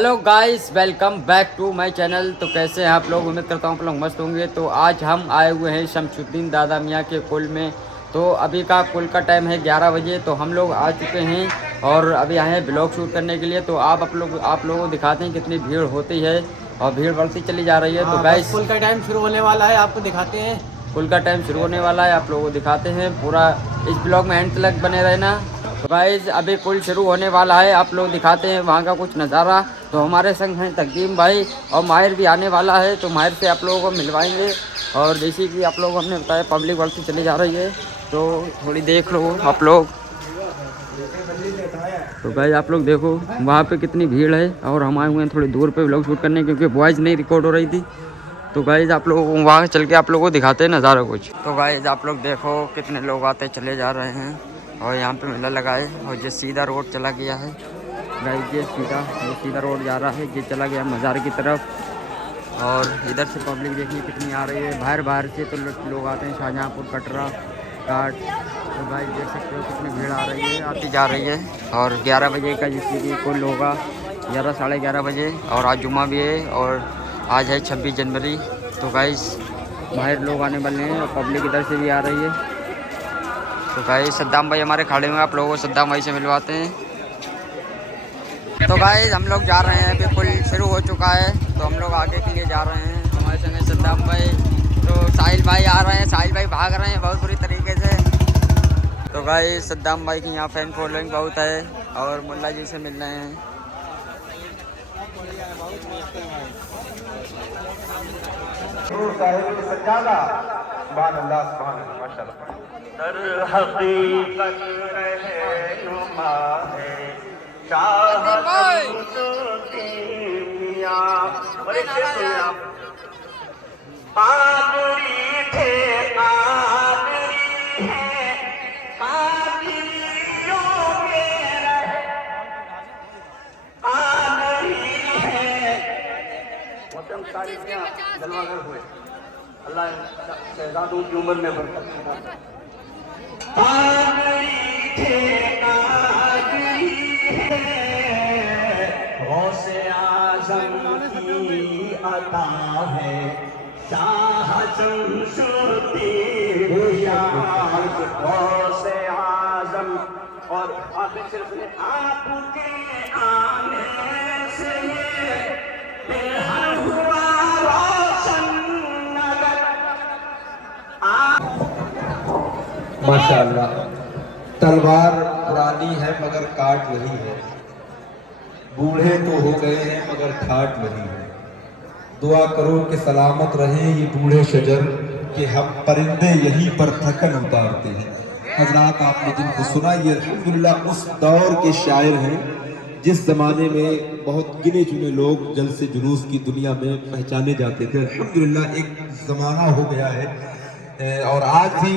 Hello guys, welcome back to my channel. तो कैसे हैं आप लोग? उम्मीद करता हूँ आप लोग मस्त होंगे। तो आज हम आए हुए हैं शमशुद्दीन दादा मियाँ के कुल में। तो अभी का कुल का टाइम है 11 बजे। तो हम लोग आ चुके हैं और अभी आए हैं ब्लॉग शूट करने के लिए। तो आप लोगों को दिखाते हैं कितनी भीड़ होती है और भीड़ बढ़ती चली जा रही है। तो गाइस, कुल का टाइम शुरू होने वाला है, आपको दिखाते हैं। कुल का टाइम शुरू होने वाला है, आप लोगों को दिखाते हैं। पूरा इस ब्लॉग में एंड तक बने रहना। तो गाइस, अभी कुल शुरू होने वाला है, आप लोग दिखाते हैं वहाँ का कुछ नज़ारा। तो हमारे संग हैं तकदीम भाई और माहिर भी आने वाला है। तो माहिर से आप लोगों को मिलवाएंगे। और जैसे कि आप लोग हमने बताया, पब्लिक बढ़ती चली जा रही है, तो थोड़ी देख लो आप लोग। तो गाइस, आप लोग देखो वहाँ पे कितनी भीड़ है और हम आए हुए हैं थोड़ी दूर पे व्लॉग शूट करने, क्योंकि वॉइस नहीं रिकॉर्ड हो रही थी। तो गाइस, आप लोगों को वहाँ चल के आप लोगों को दिखाते हैं नज़ारा कुछ। तो गाइस, आप लोग देखो कितने लोग आते चले जा रहे हैं और यहाँ पे मेला लगा है। और ये सीधा रोड चला गया है गाइस, ये सीधा रोड जा रहा है, ये चला गया मज़ार की तरफ। और इधर से पब्लिक देखिए कितनी आ रही है, बाहर से तो लोग आते हैं, शाहजहाँपुर, कटरा, घाट। तो गाइस देख सकते हो कितनी भीड़ आ रही है, आती जा रही है। और 11 बजे का जैसे कि कुल होगा 11 साढ़े 11 बजे। और आज जुम्मा भी है और आज है 26 जनवरी। तो गाइस, बाहर लोग आने वाले हैं और पब्लिक इधर से भी आ रही है। तो गाइस, सद्दाम भाई हमारे खड़े हुए हैं, आप लोगों को सद्दाम भाई से मिलवाते हैं। तो गाइस, हम लोग जा रहे हैं, अभी पुल शुरू हो चुका है, तो हम लोग आगे के लिए जा रहे हैं। हमारे संग सद्दाम भाई, तो साहिल भाई आ रहे हैं, साहिल भाई भाग रहे हैं बहुत बुरी तरीके से। तो गाइस, सद्दाम भाई की यहाँ फैन फॉलोइंग बहुत है और मुल्ला जी से मिल रहे हैं। अल्लाह शहजादों की उम्र में बरकत गौसे आज़म की अता है, शाह शमशुद्दीन गौसे आज़म। और आखिर सिर्फ आपके आने से बेहद हुआ रोशन नगर। माशाअल्लाह, तलवार पुरानी है मगर काट वही है, बूढ़े तो हो गए हैं मगर ठाट वही है। दुआ करो कि सलामत रहें ये बूढ़े शजर, कि हम परिंदे यहीं पर थकन उतारते हैं। हजरात, आपने जिनको सुना, ये अल्हम्दुलिल्लाह उस दौर के शायर हैं जिस ज़माने में बहुत गिने चुने लोग जलसे जुलूस की दुनिया में पहचाने जाते थे। अल्हम्दुलिल्लाह एक ज़माना हो गया है और आज भी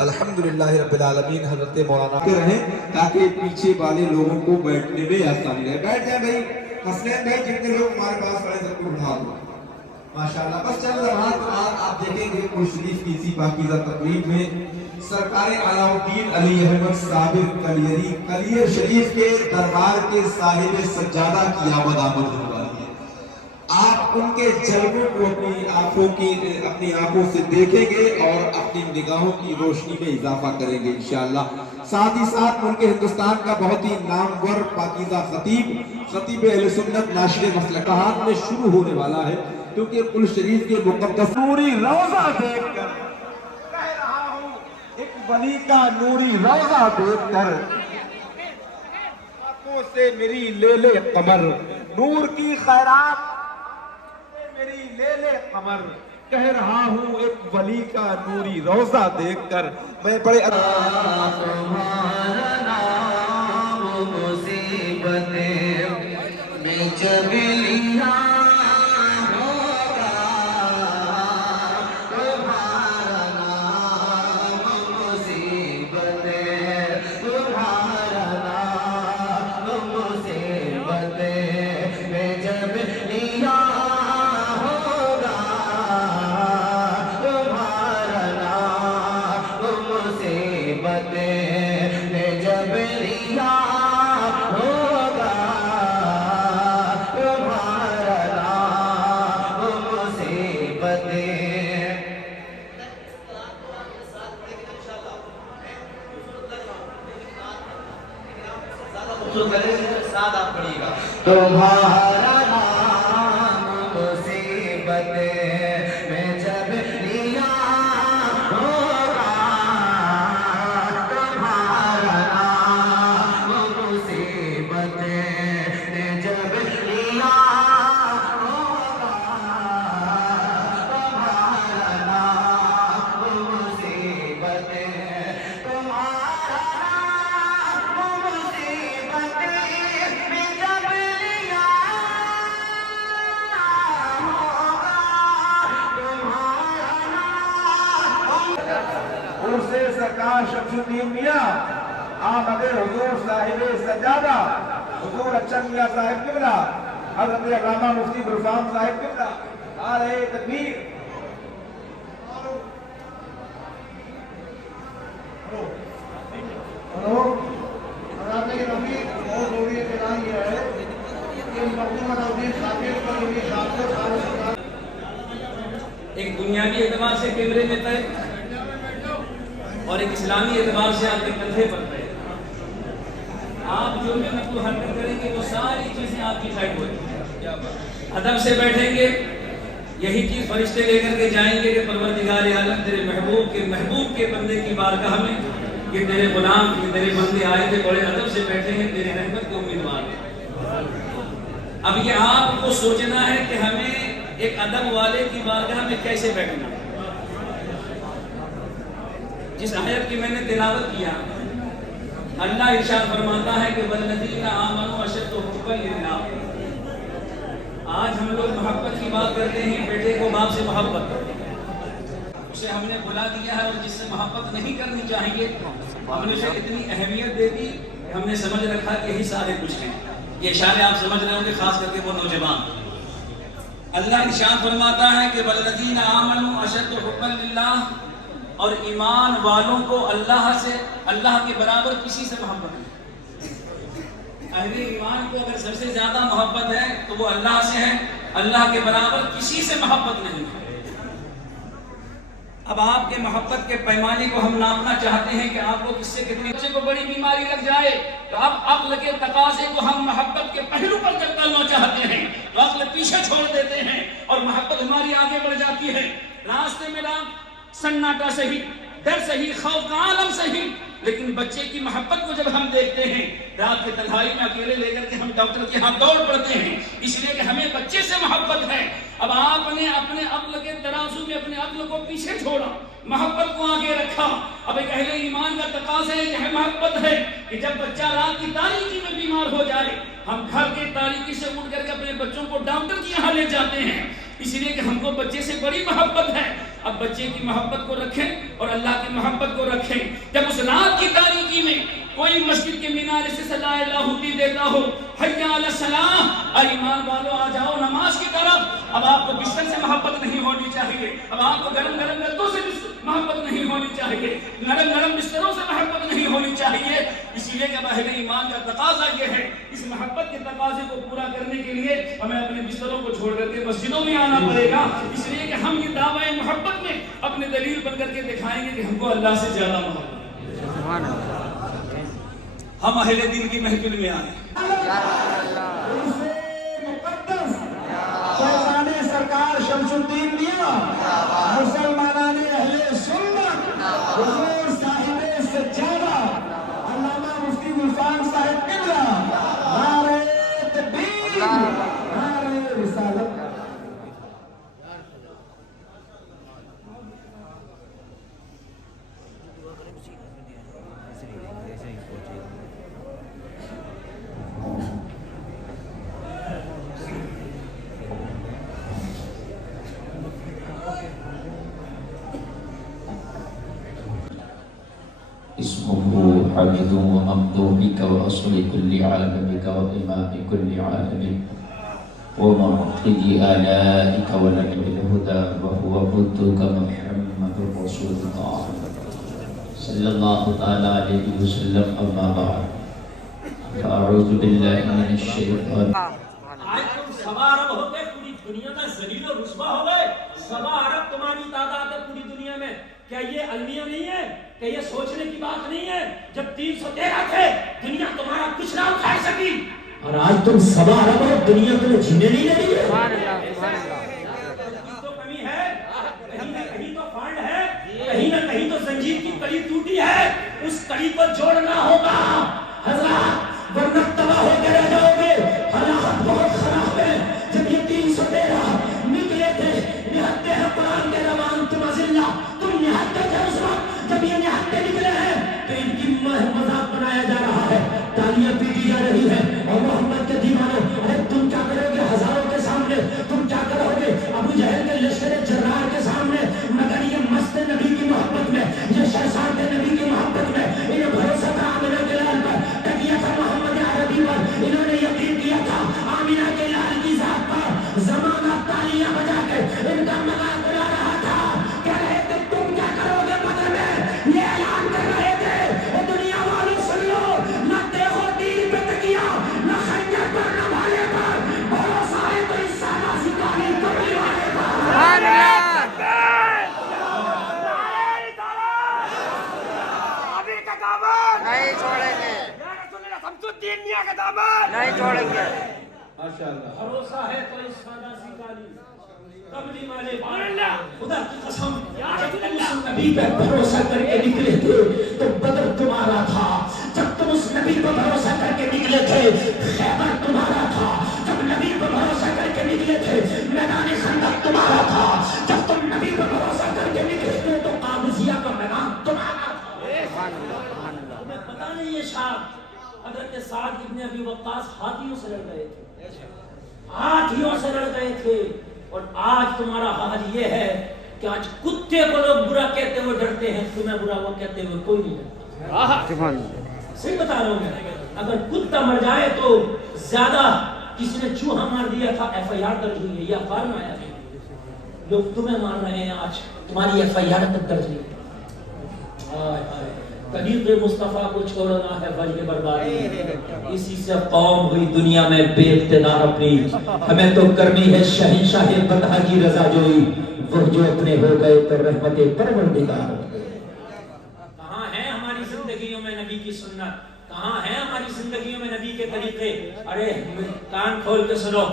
अल्हम्दुलिल्लाह रब्बिल आलमीन हज़रत मौलाना के रहें ताकि पीछे वाले लोगों को बैठने में आसानी रहे। बैठ जाए भाई, हसनैन भाई, जितने लोग हमारे पास खड़े सबको उठा दो। माशाअल्लाह, बस चल रहा है। तो आज आप देखेंगे कुल शरीफ की इसी पाकीज़ा तकरीब में सरकार अलाउद्दीन अली अहमद साबिर कलियरी कलियर शरीफ के दरबार के साहिब सज्जादा की आमद होने वाली है। आप उनके जलवों को अपनी आंखों से देखेंगे और अपनी निगाहों की रोशनी में इजाफा करेंगे इंशाअल्लाह। साथ ही साथ उनके हिंदुस्तान का बहुत ही नामवर पाकीज़ा खतीब अहले सुन्नत नाशिर मसलकात में शुरू होने वाला है, क्योंकि कुल शरीफ के मुक़द्दस नूरी रोज़ा देखकर कह रहा हूँ, एक वली का नूरी रोज़ा देखकर आंखों से मेरी ले ले कमर, नूर की खैरात मेरी ले ले कमर, कह रहा हूँ एक वली का नूरी रोज़ा देखकर। मैं बड़े तुम्हारा नाम मुसीबत में जब लिया होगा, तुम्हारा नाम मुसीबत में जब लिया होगा, तुम्हारा नाम मुसीबत, तुम्हारा नाम मुसीबत में जब लिया होगा, तुम्हारा नाम। उर्से सरकार शमसुद्दीन मियां आमद हुजूर साहिब सज्जादा हुजूर अच्छा मियां साहिब किबला हजरत अल्लामा मुफ्ती गुलफाम साहिब किबला आ रहे तकबीर। हेलो रात के नबी बहुत जरूरी ऐलान किया है कि मखदूम नबी साबिर पर नबी साबिर सरकार एक दुनियावी एतबार से कैमरे में तय और एक इस्लामी एतबार से आपके कंधे पर तय। आप जो भी नकल हरकत करेंगे वो सारी चीजें आपकी साइड होगी। अदब से बैठेंगे, यही चीज फरिश्ते लेकर के जाएंगे कि परवरदिगार आलम तेरे महबूब के बंदे की बारगाह में ये तेरे गुलाम ये तेरे बंदे आए थे, बड़े अदब से बैठे हैं, तेरे रहमत के उम्मीदवार हैं। अब ये आपको सोचना है कि हमें एक अदब वाले की बारगाह में कैसे बैठना है। जिस आयत की मैंने तिलावत किया, अल्लाह इरशाद फरमाता है कि वल्लज़ीना आमनू अशद्दु हुब्बन लिल्लाह। आज हम लोग मोहब्बत की बात करते हैं, बेटे को बाप से मोहब्बत, उसे हमने बुला दिया है, और जिससे मोहब्बत नहीं करनी चाहिए हमने उसे इतनी अहमियत दे दी, हमने समझ रखा कि यही सारे कुछ हैं। ये इशारे आप समझ रहे होंगे, खास करके वो नौजवान। अल्लाह इरशाद फरमाता है कि वल्लज़ीना आमनू अशद्दु हुब्बन लिल्लाह, और ईमान वालों को अल्लाह से, अल्लाह के बराबर किसी से मोहब्बत नहीं। अहले ईमान को अगर सबसे ज्यादा मोहब्बत है तो वो अल्लाह से है, अल्लाह के बराबर किसी से मोहब्बत नहीं है। अब आपके मोहब्बत के पैमाने को हम नापना चाहते हैं कि आपको किससे कितनी। बच्चे को बड़ी बीमारी लग जाए तो अब अक्ल के तकाजे को हम मोहब्बत के पहलू पर जब करना चाहते हैं तो अक्ल पीछे छोड़ देते हैं और मोहब्बत हमारी आगे बढ़ जाती है। रास्ते में रात सन्नाटा सही, डर सही, खौफ का आलम सही, लेकिन बच्चे की मोहब्बत को जब हम देखते हैं, रात की तन्हाई में अकेले लेकर के हम डॉक्टर के यहाँ दौड़ पड़ते हैं, इसलिए कि हमें बच्चे से मोहब्बत है। अब आपने अपने अक्ल के तराजू में अपने अक्ल को पीछे छोड़ा, मोहब्बत को आगे रखा। अब एक अहले ईमान का तकाज़ा है, मोहब्बत है कि जब बच्चा रात की तारीकी में बीमार हो जाए, हम घर के तारीकी से उठ करके अपने बच्चों को डॉक्टर के यहाँ ले जाते हैं, इसलिए कि हमको बच्चे से बड़ी मोहब्बत है। अब बच्चे की मोहब्बत को रखें और अल्लाह की मोहब्बत को रखें। जब उस रात की तारीकी में कोई मस्जिद के मीनारे से सलाए लाहूती देता हो, हय्या अला सलाह, और ईमान वालों आ जाओ नमाज की तरफ। अब आपको बिस्तर से मोहब्बत नहीं होनी चाहिए, अब आपको गरम गरम गद्दों से मोहब्बत नहीं होनी चाहिए, नरम नरम बिस्तरों से मोहब्बत नहीं होनी चाहिए। इसीलिए कि अहले ईमान का तकाजा ये है, इस मोहब्बत के तकाजे को पूरा करने के लिए हमें अपने बिस्तरों को छोड़ करके मस्जिदों में आना पड़ेगा। इसलिए कि हम ये दावा मोहब्बत में अपने दलील बन करके दिखाएंगे कि हमको अल्लाह से ज्यादा मोहब्बत। हम अहले दिन की महफिल में आए। सरकार शमसुद्दीन मियां मुसलमानाने अहले सुन्नत हुजूर साहिब सज्जादा अल्लामा मुफ्ती गुलफाम साहिब किबला नारे तकबीर नारे रिसालत। اسمه حمد وممدوحك وأصل كل عالمك وإمام كل عالم ومعطي آلائك ونبي الهدى وهو بدك محمد رسول الله صلى الله تعالى عليه وسلم أما بعد فأعوذ بالله من الشيطان। आज तुम सवा अरब होते पूरी दुनिया में जलील और रुस्वा हो गए। सवा अरब तुम्हारी तादाद है पूरी दुनिया में। क्या ये अलमिया नहीं है? क्या ये सोचने की बात नहीं है? जब 313 थे दुनिया तुम्हारा कुछ ना उखाड़ सकी, اور آج تم 7 अरब اور دنیا تمہیں جینے نہیں دے رہی ہے. تو کمی ہے, کہیں نہ کہیں تو فالٹ ہے, کہیں نہ کہیں تو زنجیر کی کڑی ٹوٹی ہے, اس کڑی کو جوڑنا ہوگا حضرات, ورنہ تباہ ہو کے رہ جاؤ گے. حالات بہت خراب ہے. جب یہ 313 نکلے تھے, نہتے ہیں قرآن کے روان تم ازلہ, تم نہتے تھے اس وقت جب یہ نہتے نکلے ہیں, تو ان کی مذاق بنایا جا رہا ہے, تالیاں پیٹی جا رہی ہے. اور محمد کے دیوانوں, ارے تم کیا کرو گے ہزاروں کے سامنے, تم کیا کرو گے ابو جہل کے لشکر جرار کے سامنے, مگر یہ مست نبی کی محبت میں, یہ شہزاد نبی کی محبت میں, انہیں بھروسہ تھا آمنہ کے لال پر, تکیہ تھا محمد عربی پر, انہوں نے یقین کیا تھا آمنہ کے لال کی ذات پر. زمانہ تالیاں بجا کے ان کا مذاق اڑا رہا تھا, کہہ رہے تھے تم کیا کرو گے بدر میں, یہ اعلان کر رہے تھے اے دنیا والوں سن لو, نہ دیکھو تیر پہ تکیہ, نہ خنجر پر, نہ بھالے پر, بھروسہ ہے تو اس سادہ سی کالی کملی والے پر. نہیں چھوڑیں گے, نہیں چھوڑیں گے. بھروسہ ہے تو اس سادہ سی کالی کملی والے پر. خدا کی قسم, جب تم اس نبی پہ بھروسہ کر کے نکلے تھے تو بدر تمہارا تھا. جب تم اس نبی پہ بھروسہ کر کے نکلے تھے خیبر تمہارا تھا. جب نبی پہ بھروسہ کر کے نکلے تھے میدان خندق تمہارا تھا. جب تم نبی پہ بھروسہ کر کے نکلے تھے تو قادسیہ کا میدان تمہارا تھا. تمہیں پتہ نہیں یہ شاہ حضرت سعد ابن ابی وقاص ہاتھیوں سے لڑ گئے تھے, ہاتھیوں سے لڑ گئے تھے. اور آج تمہارا حال یہ ہے کہ آج کتے کو لوگ برا کہتے ہوئے ڈرتے ہیں, تمہیں برا وہ کہتے ہوئے کوئی نہیں ڈرتا. صحیح بتا رہا ہوں میں, اگر کتا مر جائے تو زیادہ, کسی نے چوہا مار دیا تھا ایف آئی آر درج ہوئی ہے, یہ اخبار میں آیا ہے. لوگ تمہیں مار رہے ہیں, آج تمہاری ایف آئی آر تک درج نہیں ہے. طریق مصطفیٰ کو چھوڑنا ہے وجہ بربادی, اسی سے قوم ہوئی دنیا میں بے اقتدار اپنی. ہمیں تو کرنی ہے شہنشاہ بطحہ کی رضا جوئی, وہ جو اپنے ہو گئے تو رحمت پروردگار. کہاں ہے ہماری زندگیوں میں نبی کی سنت, کہاں ہے ہماری زندگیوں میں نبی کے طریقے. ارے کان کھول کے سنو,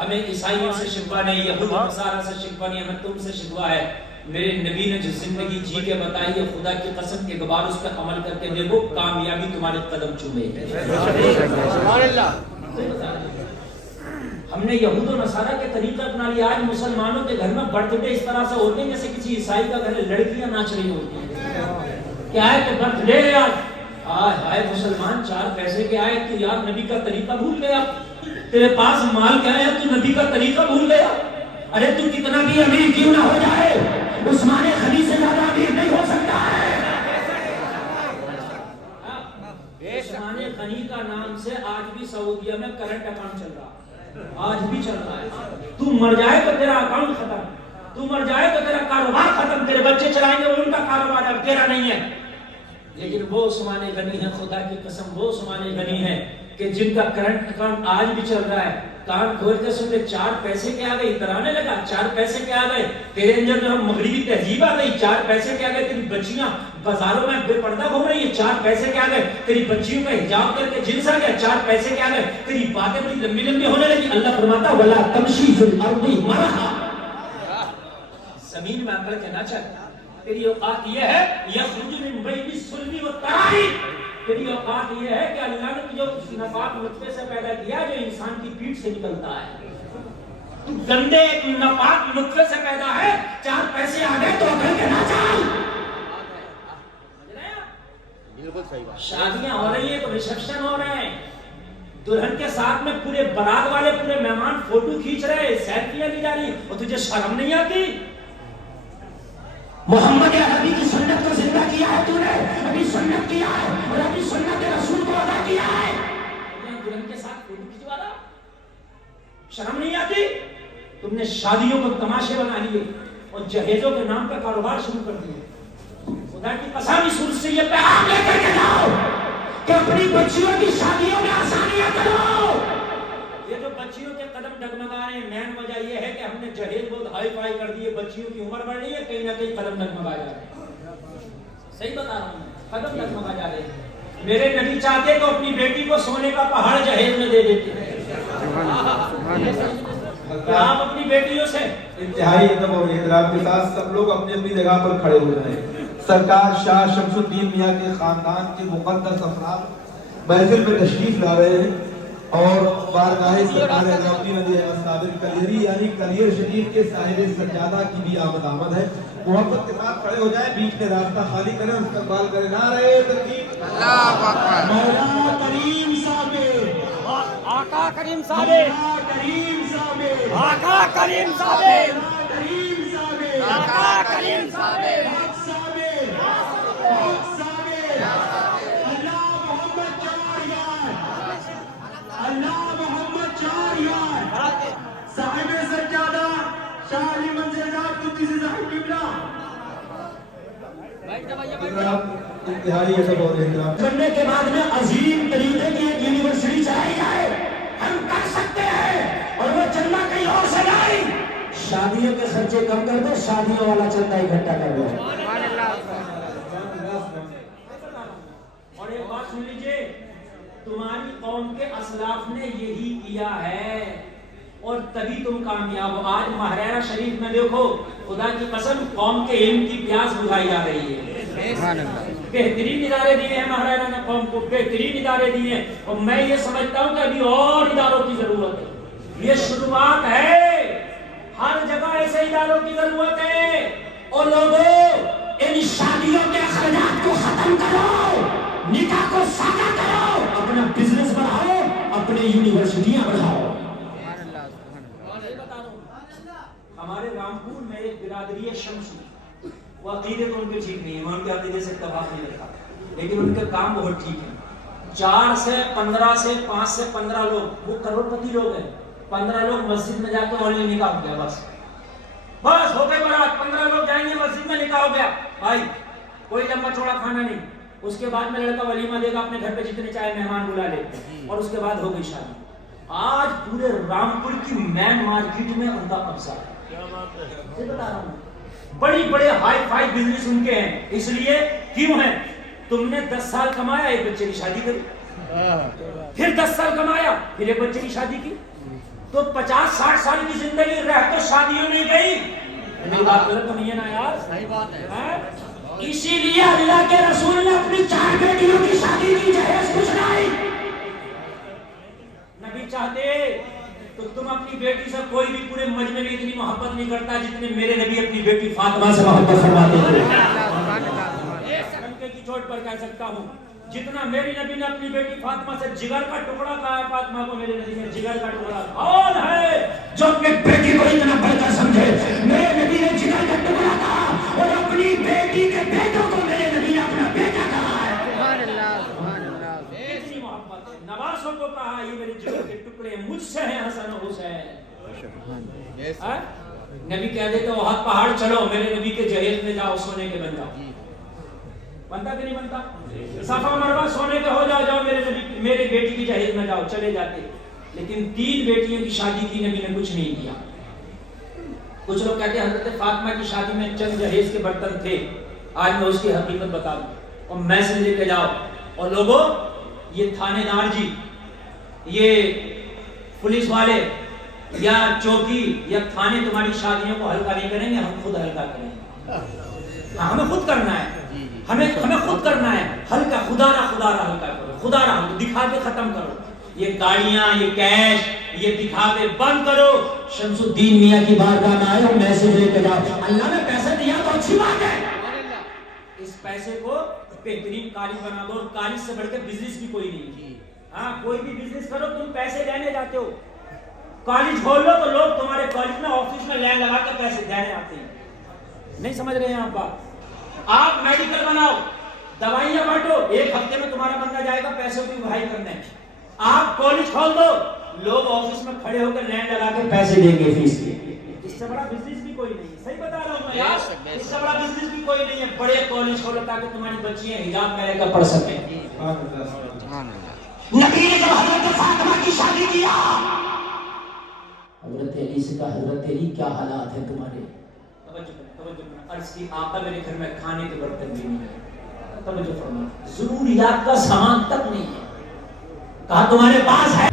ہمیں عیسائیوں سے شکوہ نہیں, یہود نصارہ سے شکوہ نہیں, ہمیں تم سے شکوہ ہے. میرے نبی نے جو زندگی جی کے بتائی ہے, خدا کی قسم ایک بار اس پہ عمل کر کے دیکھو, کامیابی تمہارے قدم چومے گی. ہم نے یہود و نصارہ کے طریقہ اپنا لیا. آج مسلمانوں کے گھر میں برتھ ڈے اس طرح سے ہوتے ہیں جیسے کسی عیسائی کا گھر لڑکیاں ناچ رہی ہوتی ہیں. کیا ہے کہ برتھ ڈے یار, ہائے مسلمان 4 پیسے کے آئے تو یار نبی کا طریقہ بھول گیا. تیرے پاس مال کیا ہے تو نبی کا طریقہ بھول گیا. ارے تو کتنا بھی امیر کیوں نہ ہو جائے, عثمان غنی سے زیادہ امیر نہیں ہو سکتا ہے. عثمان غنی کا نام سے آج بھی سعودیہ میں کرنٹ اکاؤنٹ چل رہا ہے, آج بھی چل رہا ہے. تو مر جائے تو تیرا اکاؤنٹ ختم, تو مر جائے تو تیرا کاروبار ختم, تیرے بچے چلائیں گے ان کا کاروبار, اب تیرا نہیں ہے. لیکن وہ عثمان غنی ہے, خدا کی قسم وہ عثمان غنی ہے کہ جن کا کرنٹ اکاؤنٹ آج بھی چل رہا ہے. کان کھول کے سن لے, 4 پیسے کے آ گئی, اترانے لگا 4 پیسے کے آ گئے, تیرے اندر جو مغربی تہذیب آ گئی, 4 پیسے کے آ گئے, تیری بچیاں بازاروں میں بے پردہ گھوم رہی ہیں, 4 پیسے کے آ گئے, تیری بچیوں کا حجاب کر کے جنس آ گیا, 4 پیسے کے آ گئے, تیری باتیں بڑی لمبی لمبی ہونے لگی. اللہ فرماتا ولا تمشی فی الارض مرحا, زمین میں عقل کے نہ چل. تیری اوقات یہ ہے یخرج من بین السلم والترائب, تیری اوقات یہ ہے کہ اللہ نے جو ناپاک نطفے سے پیدا کیا جو انسان کی پیٹھ سے نکلتا ہے, گندے ایک ناپاک نطفے سے پیدا ہے, 4 پیسے آ گئے تو اکھل کے نہ چل. شادیاں ہو رہی ہیں تو ریسپشن ہو رہے ہیں, دلہن کے ساتھ میں پورے بارات والے پورے مہمان فوٹو کھینچ رہے ہیں, سیلفیاں لی جا رہی, اور تجھے شرم نہیں آتی؟ محمد عربی کی سنت کو زندہ کیا ہے تو نے, ابھی سنت کیا ہے اور ابھی سنت رسول کو ادا کیا ہے. دلہن کے ساتھ فوٹو کھینچوا رہا, شرم نہیں آتی؟ تم نے شادیوں کو تماشے بنا لیے اور جہیزوں کے نام پر کاروبار شروع کر دیے. خدا کی قسم اس سورت سے یہ پیغام لے کر کے جاؤ کہ اپنی بچیوں کی شادیوں میں آسانیاں کرو. یہ جو بچیوں کے قدم ڈگمگا رہے ہیں, مین وجہ یہ ہے کہ ہم نے جہیز بہت ہائی فائی کر دیے, بچیوں کی عمر بڑھ رہی ہے, کہیں نہ کہیں قدم ڈگمگا جا رہے ہیں. صحیح بتا رہا ہوں, قدم ڈگمگا جا رہے ہیں. मेरे नबी चाहते तो अपनी बेटी को सोने का पहाड़ जहेज में दे देते। क्या आप अपनी बेटियों से इंतहाई अदब और एहतराम के साथ सब लोग अपनी अपनी जगह पर खड़े हो जाएं। सरकार शाह शमसुद्दीन मियां के खानदान के मुकद्दस अफराद महफिल में तशरीफ ला रहे हैं और बारगाह सरकार अलाउद्दीन अली अहमद साबिर कलियरी यानी कलियर शरीफ के साहिब सज्जादा की भी आमद है। मोहब्बत के साथ खड़े हो जाएं, बीच में रास्ता खाली करें, इस्तकबाल करें। नारे तकबीर, अल्लाहु अकबर। मौला करीम साबिर, आका करीम साबिर, करीम साबिर, आका करीम साबिर, करीम साबिर, आका करीम साबिर, साबिर, साबिर, अल्लाह मोहम्मद चार यार, अल्लाह मोहम्मद चार यार, साहिब सज्जादा शाह अली मंज़िलदार कुद्दीस साहिब किबला। इंतहाई अदब और एहतराम बनने के बाद में अजीम तरीके की एक यूनिवर्सिटी चलाई जाए, हम कर सकते हैं और वो चंदा कहीं और से लाए। शादियों के खर्चे कम कर दो, शादियों वाला चंदा इकट्ठा कर दो। और एक बात सुन लीजिए, तुम्हारी कौम के असलाफ ने यही किया है और तभी तुम कामयाब हो। आज महाराणा शरीफ में देखो, खुदा की कसम कौम के इल्म की प्यास बुझाई जा रही है। बेहतरीन इदारे दिए हैं महाराणा ने कौम को, बेहतरीन इदारे दिए हैं और मैं ये समझता हूँ कि अभी और इदारों की जरूरत है। ये शुरुआत है, हर जगह ऐसे इदारों की जरूरत है। और लोगों, इन शादियों के अखराजात को खत्म करो, निकाह को सादा करो, अपना बिजनेस बढ़ाओ, अपने यूनिवर्सिटियां बढ़ाओ। हमारे रामपुर में एक बिरादरी है शमसी, वो अकीदे तो उनके ठीक नहीं है, मैं उनके अकीदे से इत्तेफाक नहीं रखता, लेकिन उनके काम बहुत ठीक है। 4 से 15 से 5 से 15 लोग, वो करोड़पति लोग हैं, 15 लोग मस्जिद में जाकर ऑनलाइन निकाह हो गया, बस हो गए बारात, 15 लोग जाएंगे मस्जिद में निकाह हो गया भाई, कोई लंबा चौड़ा खाना नहीं। उसके बाद में लड़का वलीमा देगा, अपने घर पे जितने चाहे मेहमान बुला ले और उसके बाद हो गई शादी। आज पूरे रामपुर की मैन मार्केट में उनका कब्जा है, बता रहा हूँ। बड़ी बड़े हाई फाई बिजनेस उनके हैं, इसलिए क्यों है? तुमने 10 साल कमाया, एक बच्चे की शादी करी, फिर 10 साल कमाया, फिर एक बच्चे की शादी की, तो 50-60 साल की जिंदगी रह तो शादियों नहीं गई। मेरी बात गलत तो नहीं है ना यार? सही बात है। इसीलिए अल्लाह के रसूल ने अपनी 4 बेटियों की शादी की, जहेज कुछ नहीं। नबी चाहते तो तुम अपनी बेटी से, कोई भी पूरे मजमे में इतनी मोहब्बत नहीं करता जितने मेरे नबी अपनी बेटी फातिमा से मोहब्बत फरमाते थे। डंके की चोट पर कह सकता हूँ, जितना मेरी नबी ने अपनी बेटी फातिमा से जिगर का टुकड़ा कहा, फातिमा को मेरे नबी ने जिगर का टुकड़ा। कौन है जो अपनी बेटी को इतना बढ़कर समझे? मेरे नबी ने जिगर का टुकड़ा कहा और अपनी बेटी के बेटों को मेरे नबी ने अपना बेटा कहा है। इतनी मोहब्बत है। नवासों को कहा, ये मेरे जिगर के टुकड़े मुझसे हैं हसन और हुसैन। नबी कह देते हो हाथ पहाड़ चलो, मेरे नबी के जहेज में जाओ, सोने के बन जाओ। बनता कि नहीं बनता? सफा मरवा सोने के हो जाओ, मेरे नबी, मेरे बेटी की जहेज में जाओ, चले जाते। लेकिन 3 बेटियों की शादी की नबी ने कुछ नहीं किया। कुछ लोग कहते हैं हजरत फातिमा की शादी में चंद जहेज के बर्तन थे। आज मैं उसकी हकीकत बता दूं और मैसेज लेके जाओ। और लोगों, ये थानेदार जी, ये पुलिस वाले या चौकी या थाने तुम्हारी शादियों को हल्का नहीं करेंगे, हम खुद हल्का करेंगे। हमें खुद करना है, हमें खुद करना है हल्का। खुदारा हल्का करो, खुदारा दिखा के खत्म करो। ये गाड़ियां, ये कैश, ये दिखावे बंद करो। शमसुद्दीन मियां की बारगाह में आए, मैसेज लेके जाओ। अल्लाह ने पैसे दिया तो अच्छी बात है, इस पैसे को बेहतरीन कारिज बना दो। और कारिज से बढ़कर बिजनेस भी कोई नहीं। हाँ, कोई भी बिजनेस करो, तुम पैसे लेने जाते हो, कॉलेज खोल लो तो लोग तुम्हारे कॉलेज में, ऑफिस में लाइन लगा कर पैसे देने आते हैं। नहीं समझ रहे हैं आप बात? आप मेडिकल बनाओ, दवाइयां बांटो, 1 हफ्ते में तुम्हारा बंदा जाएगा पैसों की उगाही करने। आप कॉलेज खोल दो, लोग ऑफिस में खड़े होकर लाइन लगा के पैसे देंगे फीस के। इससे बड़ा बिजनेस भी कोई नहीं है। सही बता रहा हूँ मैं यार, इससे बड़ा बिजनेस भी कोई नहीं है। बड़े कॉलेज खोलो ताकि तुम्हारी बच्चियां हिजाब में रहकर पढ़ सके। नबी ने जब हजरत फातिमा की शादी किया, हजरत अली से कहा, हजरत अली क्या हालात है तुम्हारे? तवज्जो अर्ज की, आका मेरे घर में खाने के बर्तन भी नहीं है। توجہ فرما ضروریات کا سامان تک نہیں ہے کہا تمہارے پاس ہے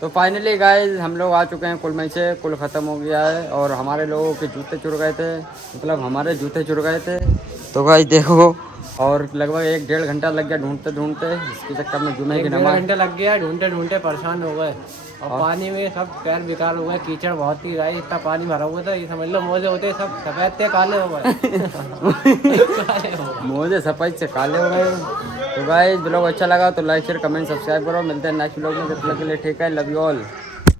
تو فائنلی گائز ہم لوگ آ چکے ہیں کل میں سے کل ختم ہو گیا ہے اور ہمارے لوگوں کے جوتے چر گئے تھے مطلب ہمارے جوتے چر گئے تھے تو گائز دیکھو اور لگ بھگ 1-1.5 گھنٹہ لگ گیا ڈھونڈتے اس کے چکر میں جمعے کی نماز 1-1.5 گھنٹہ لگ گیا ڈھونڈتے پریشان ہو گئے اور پانی میں سب پیر بیکار ہو گئے کیچڑ بہت ہی رہا اتنا پانی بھرا ہوا تھا یہ سمجھ لو موزے ہوتے سب سفید تھے کالے ہو گئے موزے سفید سے کالے ہو گئے تو گائز بلاگ اچھا لگا تو لائک شیئر کمنٹ سبسکرائب کرو ملتے ہیں نیکسٹ بلاگ میں جب تک کے لیے ٹھیک ہے لو یو آل